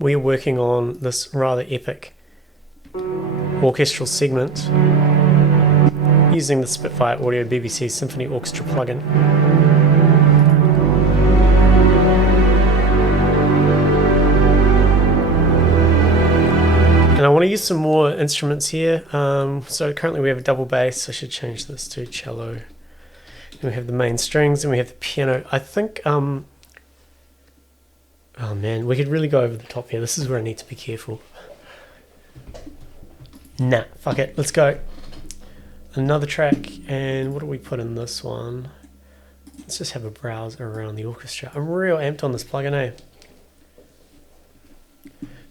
we are working on this rather epic orchestral segment using the Spitfire Audio BBC Symphony Orchestra plugin. And I want to use some more instruments here. So currently we have a double bass. I should change this to cello. And we have the main strings and we have the piano. I think, oh man, we could really go over the top here. This is where I need to be careful. Nah, fuck it. Let's go. Another track. And what do we put in this one? Let's just have a browse around the orchestra. I'm real amped on this plugin, eh?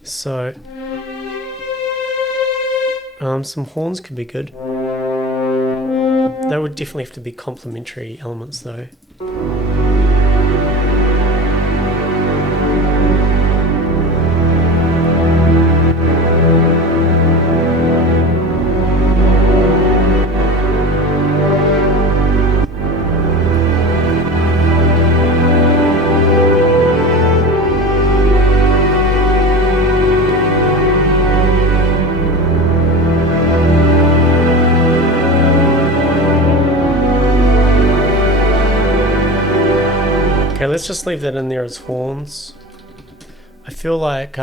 So... some horns could be good. They would definitely have to be complementary elements though. Okay, let's just leave that in there as horns. I feel like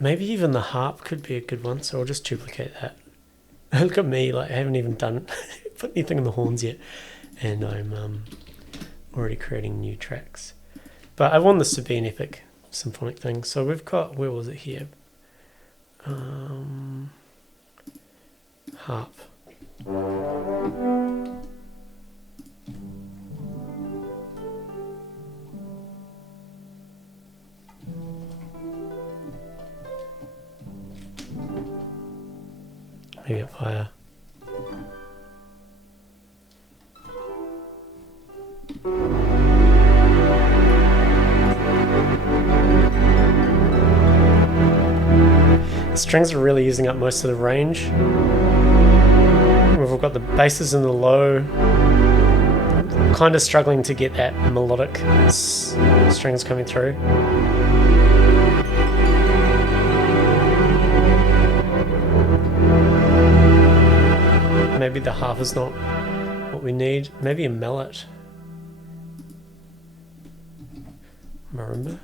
maybe even the harp could be a good one, so I'll just duplicate that. Look at me, like I haven't even done put anything in the horns yet, and I'm already creating new tracks. But I want this to be an epic symphonic thing. So we've got, where was it here? Harp. Maybe a fire. The strings are really using up most of the range. We've got the basses in the low. Kind of struggling to get that melodic strings coming through. Maybe the harp is not what we need. Maybe a mallet. Marimba.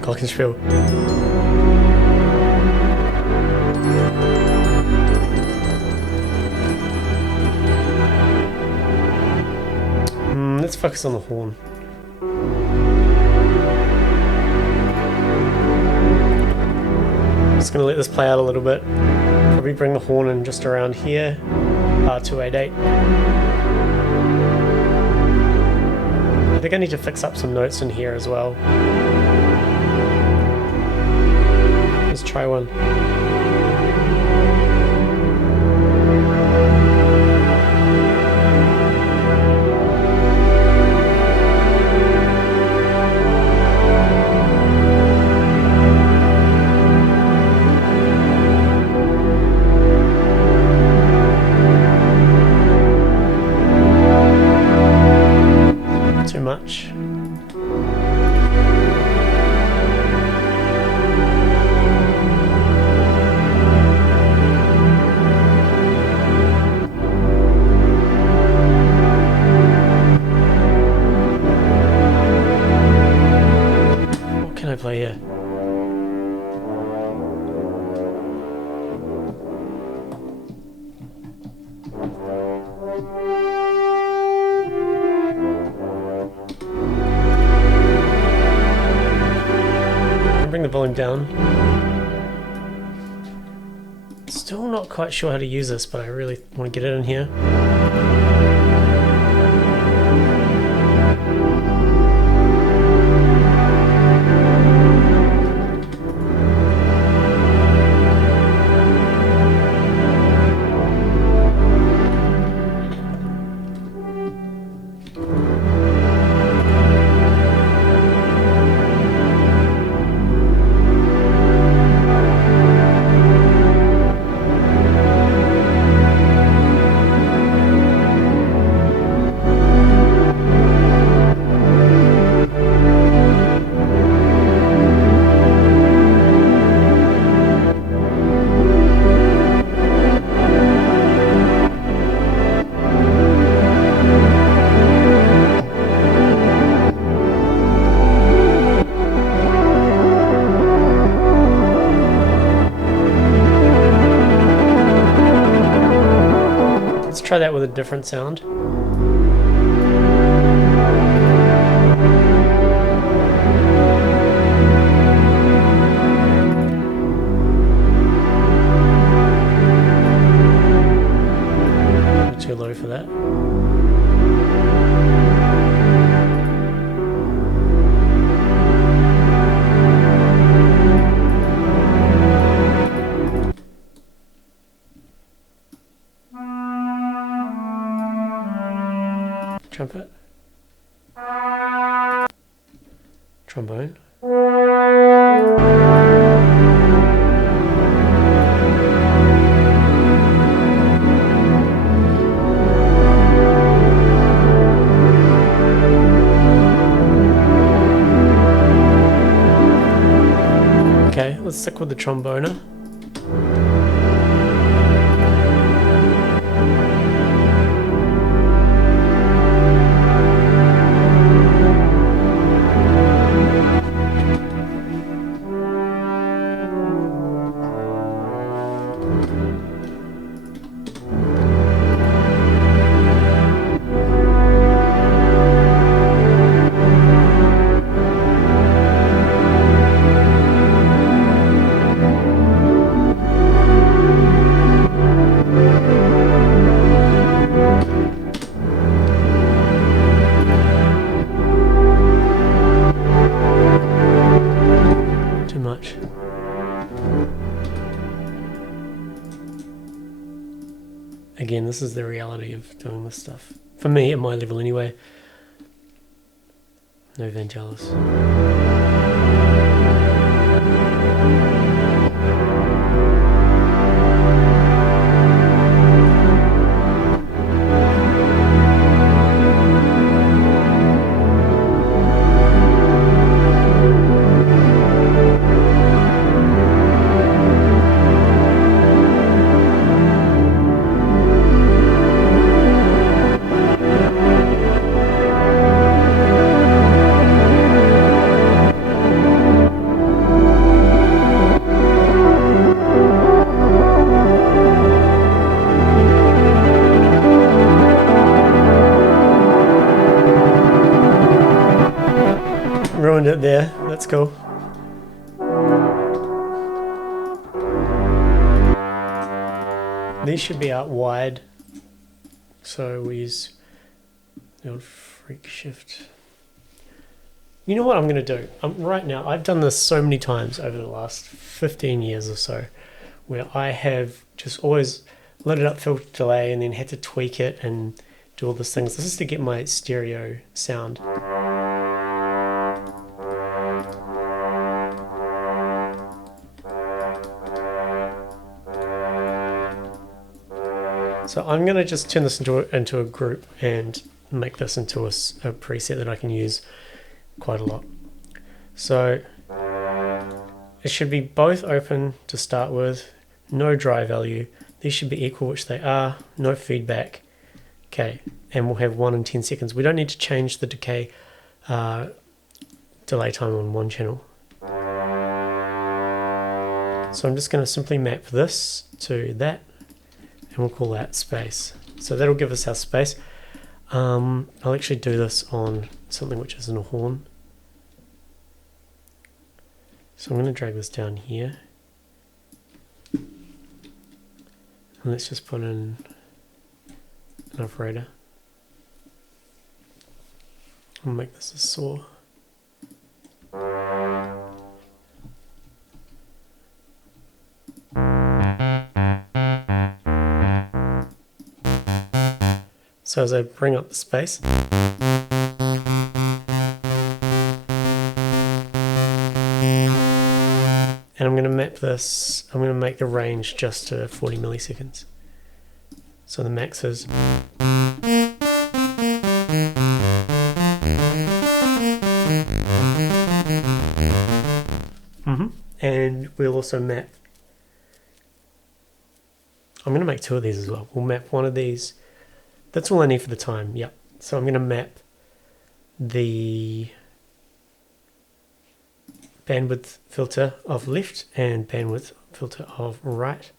Glockenspiel. Let's focus on the horn. Just going to let this play out a little bit. Probably bring the horn in just around here. R288. I think I need to fix up some notes in here as well. Let's try one. Too much. What can I play here? Bring the volume down. Still not quite sure how to use this, but I really want to get it in here. try that with a different sound. Too low for that. Trumpet. Trombone. Okay, let's stick with the tromboner. Again, this is the reality of doing this stuff. For me, at my level anyway. No Vangelis. Ruined it there, that's cool. These should be out wide, so we use the old freak shift. You know what I'm going to do? Right now, I've done this so many times over the last 15 years or so, where I have just always loaded up filter delay and then had to tweak it and do all these things. This is to get my stereo sound. So I'm going to just turn this into a group and make this into a preset that I can use quite a lot. So it should be both open to start with, no dry value. These should be equal, which they are, no feedback. Okay, and we'll have 1 in 10 seconds. We don't need to change the decay delay time on one channel. So I'm just going to simply map this to that. And we'll call that space. So that'll give us our space. I'll actually do this on something which isn't a horn. So I'm going to drag this down here. And let's just put in an operator. I'll make this a saw. So as I bring up the space, and I'm going to map this, I'm going to make the range just to 40 milliseconds. So the max is. And we'll also map. I'm going to make 2 of these as well. We'll map one of these. That's all I need for the time, yep. So I'm going to map the bandwidth filter of left and bandwidth filter of right.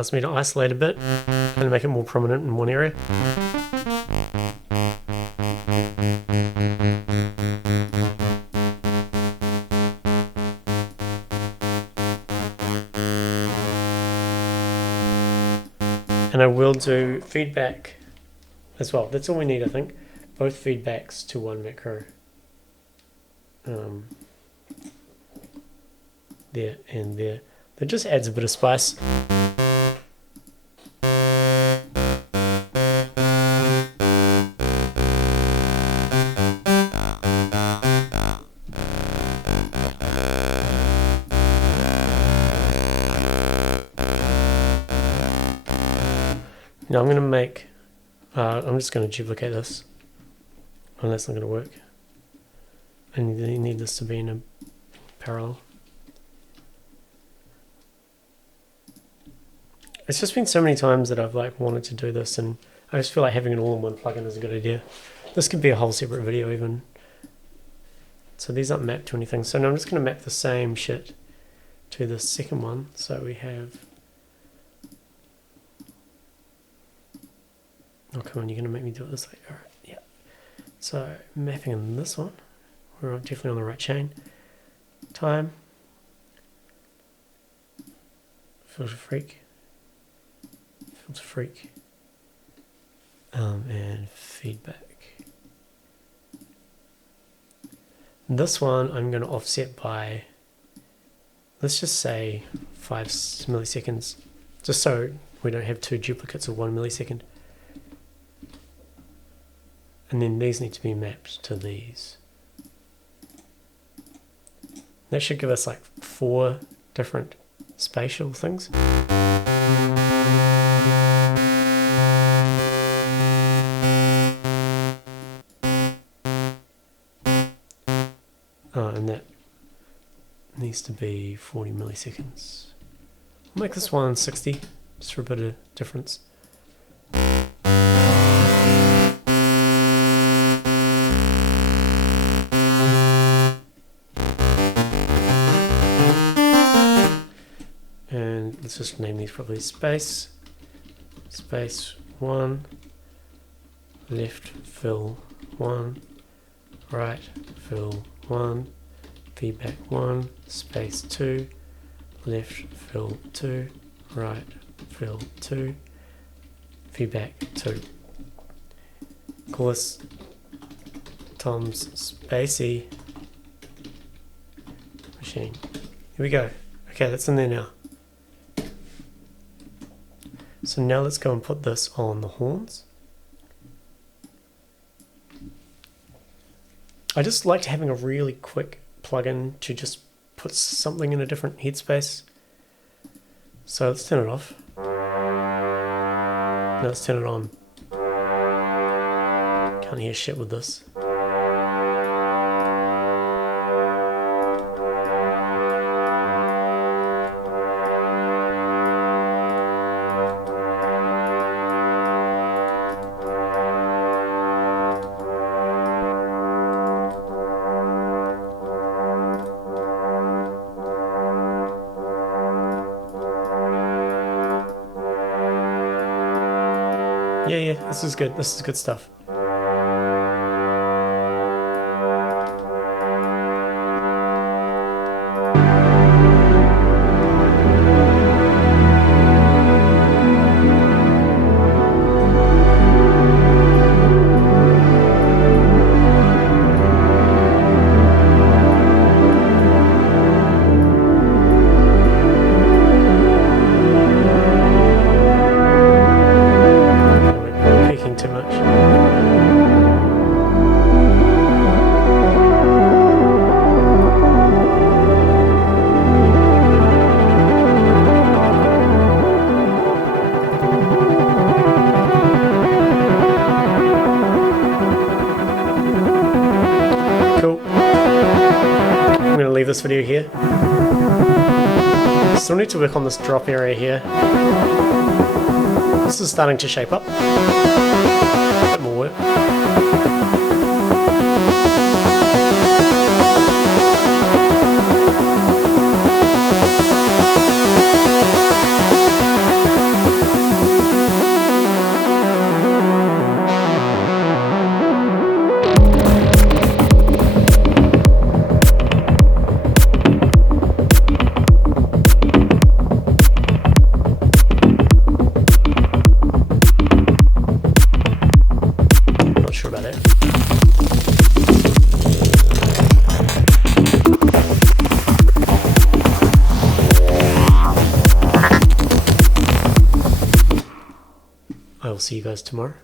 allows me to isolate a bit and make it more prominent in one area. And I will do feedback as well. That's all we need, I think. Both feedbacks to one macro. There and there. That just adds a bit of spice. Now I'm going to make, I'm just going to duplicate this. Oh, that's not going to work. I need this to be in a parallel. It's just been so many times that I've like wanted to do this, and I just feel like having it all in one plugin is a good idea. This could be a whole separate video even. So these aren't mapped to anything. So now I'm just going to map the same shit to the second one. So we have... Oh, come on, you're going to make me do it this way. Alright, yeah. So mapping in this one. We're definitely on the right chain. Time. Filter freak. Filter freak. And feedback. This one I'm going to offset by, let's just say 5 milliseconds, just so we don't have two duplicates of 1 millisecond. And then these need to be mapped to these. That should give us like 4 different spatial things. And that needs to be 40 milliseconds. I'll make this one 60, just for a bit of difference. And let's just name these properly. Space 1, left fill 1, right fill 1, feedback 1, space 2, left fill 2, right fill 2, feedback 2. Call this Tom's Spacey machine. Here we go. Okay, that's in there now. So now let's go and put this on the horns. I just liked having a really quick plugin to just put something in a different headspace. So let's turn it off. Now let's turn it on. Can't hear shit with this. Yeah, this is good. This is good stuff. This video here. Still need to work on this drop area here. This is starting to shape up. A bit more work. I will see you guys tomorrow.